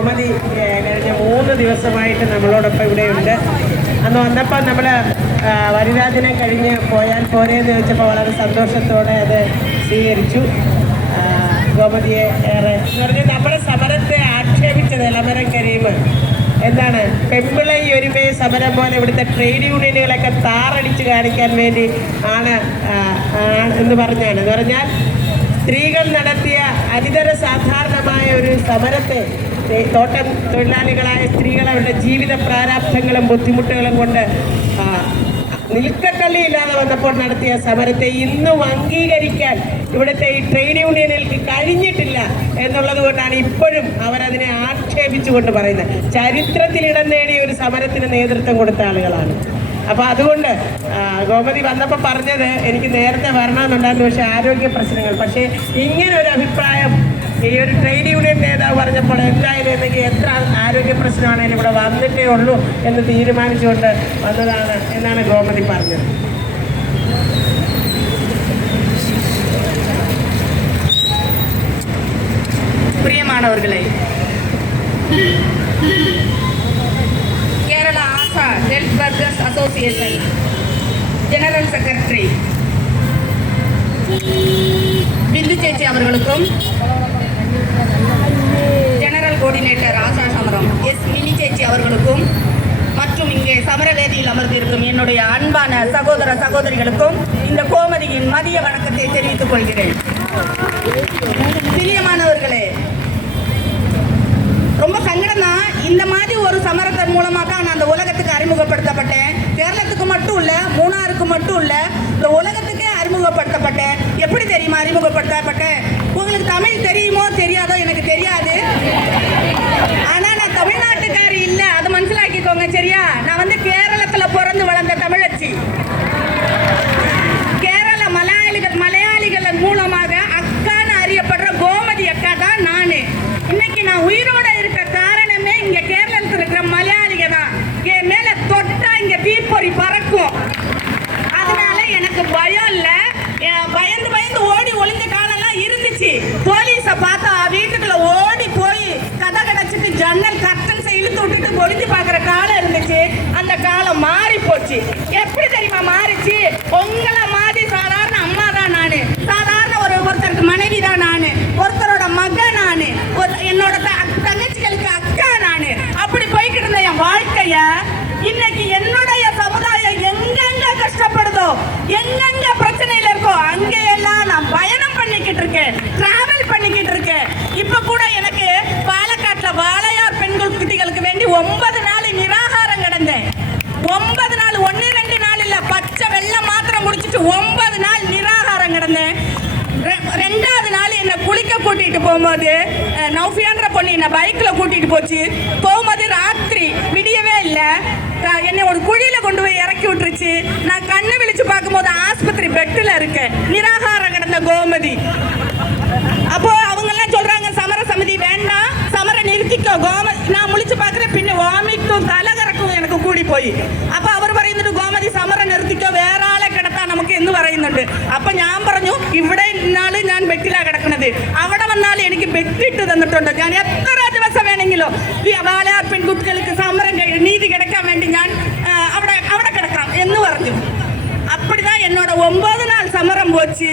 കോമതി കഴിഞ്ഞ 3 ദിവസമായിട്ട് നമ്മളോടൊപ്പം ഇവിടെയുണ്ട്. അന്ന് വന്നപ്പോൾ നമ്മൾ വരിരാജനെ കഴിഞ്ഞ് പോയാൽ പോരെയെന്ന് ചോദിച്ചപ്പോൾ വളരെ സന്തോഷത്തോടെ അത് സ്വീകരിച്ചു. ഗോമതിയെ ഏറെ എന്ന് പറഞ്ഞാൽ നമ്മുടെ സമരത്തെ ആക്ഷേപിച്ചത് എളമരം കരീം എന്താണ് പെമ്പിളൈ ഒരുമേ സമരം പോലെ ഇവിടുത്തെ ട്രേഡ് യൂണിയനുകളൊക്കെ താറടിച്ച് കാണിക്കാൻ വേണ്ടി ആണ് എന്ന് പറഞ്ഞാൽ സ്ത്രീകൾ നടത്തിയ അനിതര സാധാരണമായ ഒരു സമരത്തെ തോട്ടം തൊഴിലാളികളായ സ്ത്രീകൾ അവരുടെ ജീവിത പ്രാരാബ്ധങ്ങളും ബുദ്ധിമുട്ടുകളും കൊണ്ട് നിൽക്കക്കള്ളിയില്ലാതെ വന്നപ്പോൾ നടത്തിയ സമരത്തെ ഇന്നും അംഗീകരിക്കാൻ ഇവിടുത്തെ ഈ ട്രേഡ് യൂണിയനുകൾക്ക് കഴിഞ്ഞിട്ടില്ല എന്നുള്ളത് കൊണ്ടാണ് ഇപ്പോഴും അവരതിനെ ആക്ഷേപിച്ചുകൊണ്ട് പറയുന്നത്. ചരിത്രത്തിൽ ഇടം നേടിയ ഒരു സമരത്തിന് നേതൃത്വം കൊടുത്ത ആളുകളാണ്. അപ്പോൾ അതുകൊണ്ട് ഗോമതി വന്നപ്പോൾ പറഞ്ഞത് എനിക്ക് നേരത്തെ വരണമെന്നുണ്ടായിരുന്നു, പക്ഷേ ആരോഗ്യ പ്രശ്നങ്ങൾ. പക്ഷേ ഇങ്ങനെ ഒരു അഭിപ്രായം ഈ ഒരു ട്രേഡ് യൂണിയൻ നേതാവ് പറഞ്ഞപ്പോൾ എന്തായാലും എനിക്ക് എത്ര ആരോഗ്യ പ്രശ്നമാണെങ്കിലും ഇവിടെ വന്നിട്ടേ ഉള്ളൂ എന്ന് തീരുമാനിച്ചുകൊണ്ട് വന്നതാണ് എന്നാണ് ഗോമതി പറഞ്ഞത്. பிரியமானவர்களே, Kerala ASHA health workers association general secretary Bindu chechi அவர்களுக்கும், ஜெனரல் கோஆர்டினேட்டர் ஆசா சமரம் எஸ் மினி சேச்சி அவர்களுக்கும் மற்றும் இங்கே சமரவேதியில் அமர்ந்திருக்கும் என்னுடைய அன்பான சகோதர சகோதரிகளுக்கும் இந்த கோமதியின் மதிய வணக்கத்தை தெரிவித்துக் கொள்கிறேன். பிரியமானவர்களே, ரொம்ப சங்கடம் தான். இந்த மாதிரி ஒரு சமரத்தின் மூலமாக நான் அந்த உலகத்துக்கு அறிமுகப்படுத்தப்பட்டேன். கேரளத்துக்கு மட்டும் இல்லை, மூணாருக்கு மட்டும் இல்லை, இந்த உலகத்துக்கே அறிமுகப்படுத்தப்பட்டேன். எப்படி தெரியுமா அறிமுகப்படுத்தப்பட்டேன்? உங்களுக்கு தமிழ் தெரியுமோ தெரியாதோ எனக்கு தெரியாது. ஆனால் நான் தமிழ்நாட்டுக்காரி இல்லை, அதை மனசிலாக்கிக்கோங்க சரியா? நான் வந்து கேரளத்தில் பிறந்து வளர்ந்த தமிழச்சி. கேரள மலையாளிகள் மூலமாக அக்கான்னு அறியப்படுற கோமதி அக்கா தான் நான். இன்னைக்கு நான் உயிரோட இருக்க காரணமே இங்க கேரளத்தில் இருக்கிற மலையாளிக தான். என் மேல தொட்டா இங்க தீப்பொறி பறக்கும். அதனால எனக்கு பயம் இல்லை. பயந்து ஓடி ஒளிஞ்ச காலம்லாம் இருந்துச்சு. போலீஸ பார்த்தா வீட்டுக்குள்ள ஓடி போய் கதை கிடைச்சிட்டு ஜன்னல் கர்டன்ஸை இழுத்து விட்டுட்டு ஒளிஞ்சு பார்க்குற காலம் இருந்துச்சு. அந்த காலம் மாறி போச்சு. எப்படி தெரியுமா மாறிச்சு? உங்களை மாதிரி சாதாரண அம்மா தான் நான், சாதாரண ஒருத்தருக்கு மனைவி தான் நான், ஒருத்தரோட மகன் நான், என்னோட தங்கச்சிகளுக்கு அக்கா நான். அப்படி போய்கிட்டு இருந்த என் வாழ்க்கைய இன்னைக்கு என்னுடைய சமுதாயம் எங்கெங்க கஷ்டப்படுதோ, எங்கெங்க பிரச்சனையில இருக்கோ அங்கெல்லாம் நான் பயணம் பண்ணிக்கிட்டு இருக்கேன், டிராவல் பண்ணிக்கிட்டு இருக்கேன். இப்ப கூட எனக்கு பாலக்காட்டுல வாளையார் பெண்கள் குட்டிகளுக்கு வேண்டி 9 நாள் நிராகாரம் கிடந்தேன். 9 நாள், 1-2 நாள் இல்ல, பச்சை வெள்ளம் மாத்திரம் குடிச்சிட்டு 9 நாள் நிராகாரம் கிடந்தேன். 2வது நாள் என்னை குளிக்க கூட்டிட்டு போகும்போது நௌஃபியான்ற பொண்ணு என்னை பைக்கில் கூட்டிட்டு போச்சு. போகும்போது ராத்திரி விடியவே இல்லை. என்னை ஒரு குழியில கொண்டு போய் இறக்கி விட்டுருச்சு. நான் கண்ணை விழிச்சு பார்க்கும்போது ஆஸ்பத்திரி பெட்டில் இருக்கேன், நிராகாரம் கிடந்த கோமதி. அப்போ அவங்க எல்லாம் சொல்றாங்க சமர சமிதி வேண்டாம், சமர நிறுத்திக்கோ கோமதி. நான் முழிச்சு பார்க்குறேன், பின்ன வாமிட்டும் തലകറക്കും എനിക്ക് കൂടി പോയി. അപ്പോൾ അവർ പറയുന്നുണ്ട് ഗോമതി സമരം നിർത്തിക്കോ, വേറെ ആളെ കിടത്താൻ നമുക്ക് എന്ന് പറയുന്നുണ്ട്. അപ്പം ഞാൻ പറഞ്ഞു ഇവിടെ ഇന്നാൾ ഞാൻ ബെഡിലാണ് കിടക്കുന്നത്, അവിടെ വന്നാൽ എനിക്ക് ബെഡിട്ട് തന്നിട്ടുണ്ട്. ഞാൻ എത്ര ദിവസം വേണമെങ്കിലും വാളയാർ പെൺകുട്ടികൾക്ക് സമരം നീതി കിടക്കാൻ വേണ്ടി ഞാൻ അവിടെ കിടക്കാം എന്ന് പറഞ്ഞു. அப்படிதான் என்னோட 9 நாள் சமரம் போச்சு.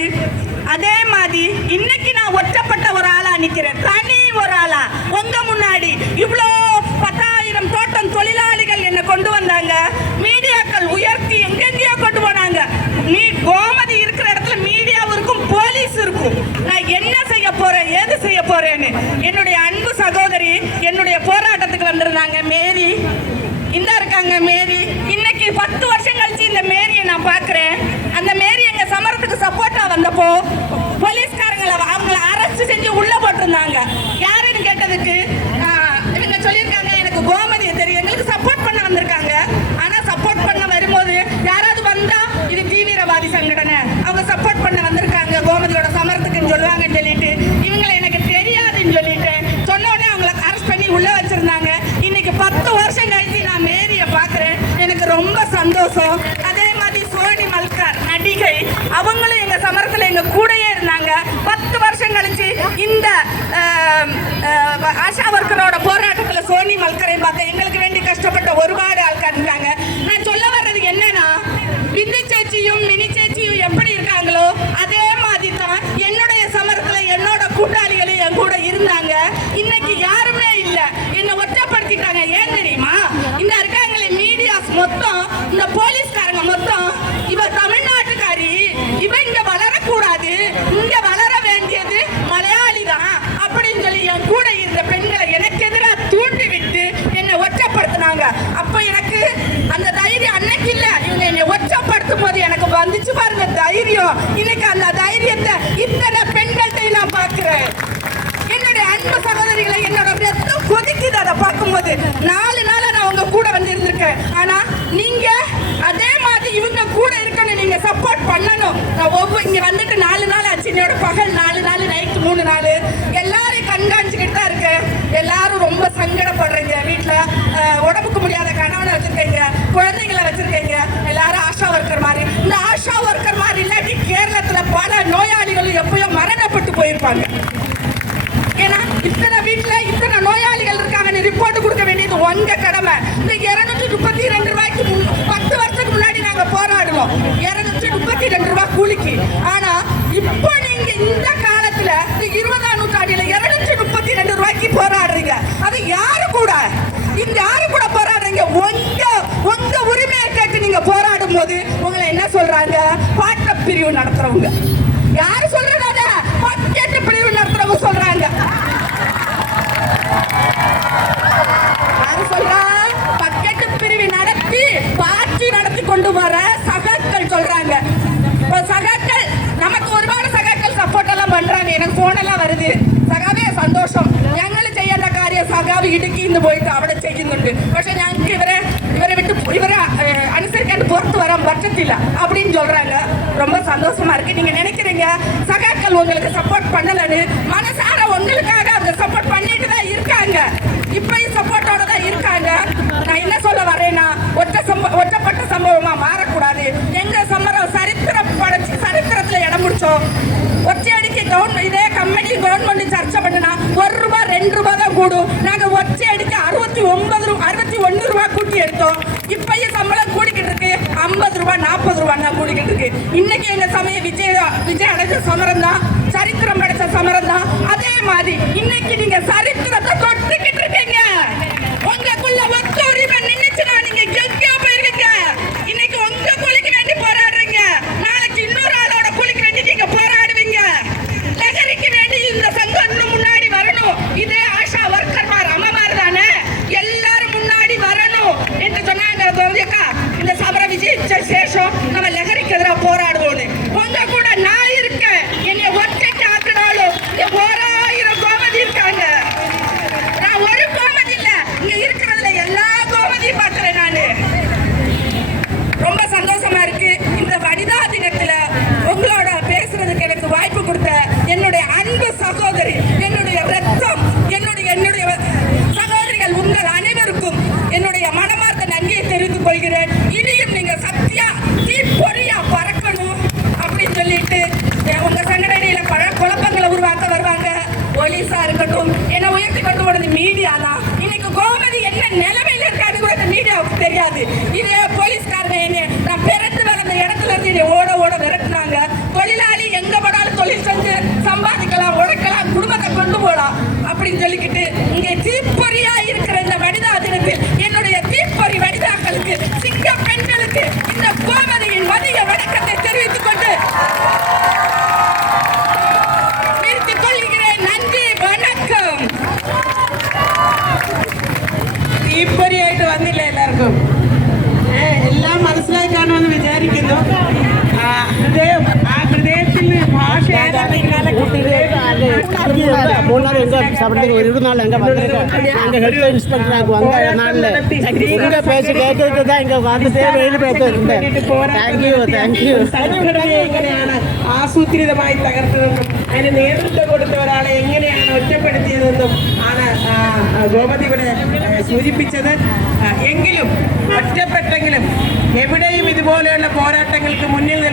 அதே மாதிரி இன்னைக்கு நான் ஒற்றப்பட்ட ஒரு ஆளா நிக்கிறேன், தனி ஒரு ஆளா உங்க முன்னாடி. இவ்வளோ 10,000 தோட்டம் தொழிலாளிகள் என்ன கொண்டு வந்தாங்க, மீடியாக்கள் உயர்த்தி எங்கெங்கேயோ கொண்டு போனாங்க. நீ கோமதி இருக்கிற இடத்துல மீடியாவும் இருக்கும், போலீஸ் இருக்கும். நான் என்ன செய்ய போறேன், ஏது செய்ய போறேன்னு என்னுடைய அன்பு சகோதரி என்னுடைய போராட்டத்துக்கு வந்திருந்தாங்க. மேரி இந்த இருக்காங்க மேரி. இன்னைக்கு 10 வருஷம் கழிச்சு இந்த மேரியை நான் பார்க்குறேன். அந்த மேரி எங்க சமரத்துக்கு சப்போர்ட்டா வந்தப்போ போலீஸ்காரங்களை அவங்களை அரெஸ்ட் செஞ்சு உள்ள போட்டிருந்தாங்க. யாருன்னு கேட்டதுக்கு இவங்க சொல்லியிருக்காங்க எனக்கு கோமதியை தெரியும், எங்களுக்கு சப்போர்ட் பண்ண வந்திருக்காங்க. ஆனா சப்போர்ட் பண்ண வரும்போது யாராவது வந்தா இது தீவிரவாதி சங்கடனை, அவங்க சப்போர்ட் பண்ண வந்திருக்காங்க கோமதியோட சமரத்துக்குன்னு சொல்லுவாங்கன்னு சொல்லிட்டு இவங்களை எனக்கு தெரியாதுன்னு சொல்லிட்டு சொன்ன உடனே அவங்களை அரெஸ்ட் பண்ணி உள்ள வச்சிருந்தாங்க. இன்னைக்கு 10 வருஷம் கழிச்சு நான் மேரியை பார்க்குறேன், எனக்கு ரொம்ப சந்தோஷம். அதே மாதிரி சோனி மல்கார் நடிகை, அவங்களும் எங்க சமரத்தில் எங்க கூடயே இருந்தாங்க. 10 வருஷம் கழிச்சு இந்த ஆஷா ஒர்க்கரோட போராட்டத்தை சொல்றாங்க. ஏன் தெரியுமா? இந்த இருக்காங்களே மீடியாஸ் மொத்தம், இந்த போலீஸ்காரங்க மொத்தம், இவ தமிழ்நாட்டுக்காரி, இவ இங்க வளரக்கூடாது, இங்க வளர வேண்டியது மலையாளி தான் அப்படின்னு சொல்லி என் கூட இருந்த பெண்களை எனக்கு எதிராக தூண்டி விட்டு என்னை ஒற்றப்படுத்தினாங்க. அப்ப எனக்கு அந்த தைரியம் அன்னைக்கு இல்ல, இவங்க என்னை ஒற்றப்படுத்தும் போது எனக்கு வந்துச்சு பாருங்க தைரியம். இன்னைக்கு அந்த தைரியத்தை இத்தனை பெண்கள்கிட்ட நான் பார்க்கிறேன். என்னுடைய அன்பு சகோதரிகளை, என்னோட ரத்தம் கொதிக்குது அதை பார்க்கும்போது. 4 நாளா நான் உங்க கூட வந்து இருந்திருக்கேன். ஆனா நீங்க அதே மாதிரி இவங்க கூட இருக்கணும், நீங்க சப்போர்ட் பண்ணணும். நான் இங்க வந்துட்டு 4 நாள் ஆச்சு, என்னோட பகல் 4 நாள், நைட்டு 3 நாள், எல்லாரும் கண்காணிச்சுக்கிட்டு தான் இருக்கேன். எல்லாரும் ரொம்ப சங்கடப்படுறீங்க. வீட்டுல உடம்புக்கு முடியாத கணவனை வச்சிருக்கீங்க, குழந்தைங்களை வச்சிருக்கீங்க, எல்லாரும் ஆஷா ஒர்க்கர் மாதிரி. இந்த ஆஷா ஒர்க்கர் மாதிரி இல்லாட்டி கேரளத்துல பல நோயாளிகள் எப்பயோ மரணப்பட்டு போயிருப்பாங்க. ஏன்னா இத்தனை வீட்டுல இத்தனை நோயாளிகள் இருக்காங்கன்னு ரிப்போர்ட் கொடுக்க வேண்டியது உங்க கடமை. இந்த 232 ரூபாய்க்கு 10 வருஷத்துக்கு முன்னாடி நாங்க போராடுவோம், 232 ரூபாய் கூலிக்கு. ஆனா இப்போ நீங்க இந்த காலத்துல 20ஆம் நூற்றாண்டுல 232 ரூபாய்க்கு போராடுறீங்க. அது யாரு கூட, இந்த யாரு கூட போராடுறீங்க? உங்க உரிமையை கேட்டு நீங்க போராடும் போது உங்களை என்ன சொல்றாங்க? பாட்ட பிரிவு நடத்துறவங்க. யாரு சொல்றாங்க? பாக்கெட்டு பிரிவு நடத்துறவங்க சொல்றாங்க. யாரு சொல்றா? பக்கெட்டு பிரிவு நடத்தி பாட்சி நடத்தி கொண்டு வர சகாக்கள் சொல்றாங்க. சகாக்கள் நமக்கு ஒருபாடு சகாக்கள் சப்போர்ட் எல்லாம் பண்றாங்க. எனக்கு போன் எல்லாம் வருது, സഖാവേ സന്തോഷം, ഞങ്ങൾ ചെയ്യേണ്ട കാര്യം സഖാവ് ഇടുക്കി ഇന്ന് പോയിട്ട് അവിടെ ചെയ്യുന്നുണ്ട്. പക്ഷെ ഞങ്ങൾക്ക് ഇവരെ അനുസരിക്കാണ്ട് പുറത്ത് വരാൻ പറ്റത്തില്ല அப்படின்னு சொல்றாங்க. ரொம்ப சந்தோஷமா இருக்கு. நீங்க நினைக்கிறீங்க சகாக்கள் உங்களுக்கு சப்போர்ட் பண்ணலன்னு, மனசார உங்களுக்காக அவங்க சப்போர்ட் பண்ணிட்டு தான் இருக்காங்க. இப்பயும் சப்போர்ட்டோட தான் இருக்காங்க. நான் என்ன சொல்ல வரேன்னா, ஒற்றப்பட்ட சம்பவமா மாறக்கூடாது. எங்க சம்பவம் சரித்திரத்துல இடம் முடிச்சோம். ஒற்றையடிக்கு இதே கம்பெனி கவர்மெண்ட் சர்ச்சை பண்ணுனா 1 ரூபாய் 2 ரூபாய் தான் கூடும். நாங்க ஒற்றையடிக்கு 61 ரூபாய் கூட்டி எடுத்தோம். இப்பயும் சம்பளம் கூடிக்கிட்டு இருக்கு. 50 ரூபாய் 40 ரூபாய் தான் கூடிக்கிட்டு இருக்கு. இன்னைக்கு எங்க சமயம் விஜய் அடைச்ச சமரம் தான், சரித்திரம் அடைச்ச சமரம் தான். அதே மாதிரி இன்னைக்கு நீங்க சரித்திரத்தை தொட்டுக்கிட்டு இருக்கீங்க. உங்களுக்குள்ள ஒத்த உரிமை நின்னுச்சுன்னா நீங்க கெட்டியா போயிருக்கீங்க. இன்னைக்கு உங்க கூலிக்கு வேண்டி போராடுறீங்க, நாளைக்கு இன்னொரு ஆளோட கூலிக்கு வேண்டி நீங்க போராடுவீங்க. நகரிக்கு வேண்டி இந்த சங்கம் இன்னும் முன்னாடி வரணும். இதே ஆஷா ஒர்க்கர்மார் அம்மாமார் தானே, எல்லாரும் முன்னாடி வரணும் என்று சொன்னாங்க. இந்த சமர விஜயிச்ச சேஷம் நம்ம லகரிக்கு எதிராக போராடுவோம். உங்க கூட நான் இருக்கேன். என்னை ஒற்றைக்கு ஆக்கினாலும் 1000 கோமதி இருக்காங்க. நான் ஒரு கோமதி இல்ல, இங்க இருக்கிறதுல எல்லா கோமதியும் பார்க்கிறேன் நானு. ரொம்ப சந்தோஷமா இருக்கு. இந்த வனிதா தினத்துல உங்களோட பேசுறதுக்கு எனக்கு வாய்ப்பு கொடுத்த என்னுடைய அன்பு சகோதரி, என்னுடைய ரத்தம், என்னுடைய சகோதரிகள் உங்கள் அனைவருக்கும் என்னுடைய மனமார்ந்த நன்றியை தெரிவித்துக் கொள்கிறேன். இனியும் நீங்க சத்தியா தீப்பொறியா பறக்கணும் அப்படின்னு சொல்லிட்டு உங்க சங்கடனையில பல குழப்பங்களை உருவாக்க வருவாங்க. போலீஸா இருக்கட்டும், என்ன உயர்த்தி கொண்டு போனது மீடியா தான். இன்னைக்கு கோமதி என்ன நிலைமையில இருக்காது கூட மீடியாவுக்கு தெரியாது. இதே போலீஸ்காரங்க என்ன நான் பிறந்து வளர்ந்த இடத்துல இருந்து ஓட விரட்டுனாங்க. தொழிலாளி எங்க போனாலும் தொழில் செஞ்சு சம்பாதிக்கலாம், உழைக்கலாம், குடும்பத்தை கொண்டு போலாம் அப்படின்னு சொல்லிக்கிட்டு இங்கே தீப்பொறியா இருக்கிற இந்த வனிதா தினத்தில் என்னுடைய தீப்பொறி வனிதாக்களுக்கு, சிங்க பெண்களுக்கு இந்த கோமதியின் மதிய வணக்கத்தை தெரிவித்துக் கொண்டு நிறுத்திக் கொள்கிறேன். நன்றி, வணக்கம். തീപ്പൊരിയായിട്ട് വന്നില്ല എല്ലാവർക്കും. എല്ലാം മനസ്സിലായി കാണുമെന്ന് വിചാരിക്കുന്നു. ഹൃദയത്തിൽ ഭാഷ மூணாவது எங்க சாப்பிட்றதுக்கு ஒரு 20 நாள் எங்க வந்திருக்கேன். எங்க ஹெல்த் இன்ஸ்பெக்டர் அங்கே வந்த நாளில் இங்கே பேசி கேட்கறதுக்கு தான் இங்கே வந்துட்டே വെയിൽ പേരുണ്ട്. Thank you. സംഘടനയെ എങ്ങനെയാണ് ആസൂത്രിതമായി തകർത്തതെന്നും അതിന് നേതൃത്വം കൊടുത്ത ഒരാളെ എങ്ങനെയാണ് ഒറ്റപ്പെടുത്തിയതെന്നും ആണ് ഗോമതി ഇവിടെ സൂചിപ്പിച്ചത്. എങ്കിലും ഒറ്റപ്പെട്ടെങ്കിലും എവിടെയും ഇതുപോലെയുള്ള പോരാട്ടങ്ങൾക്ക് മുന്നിൽ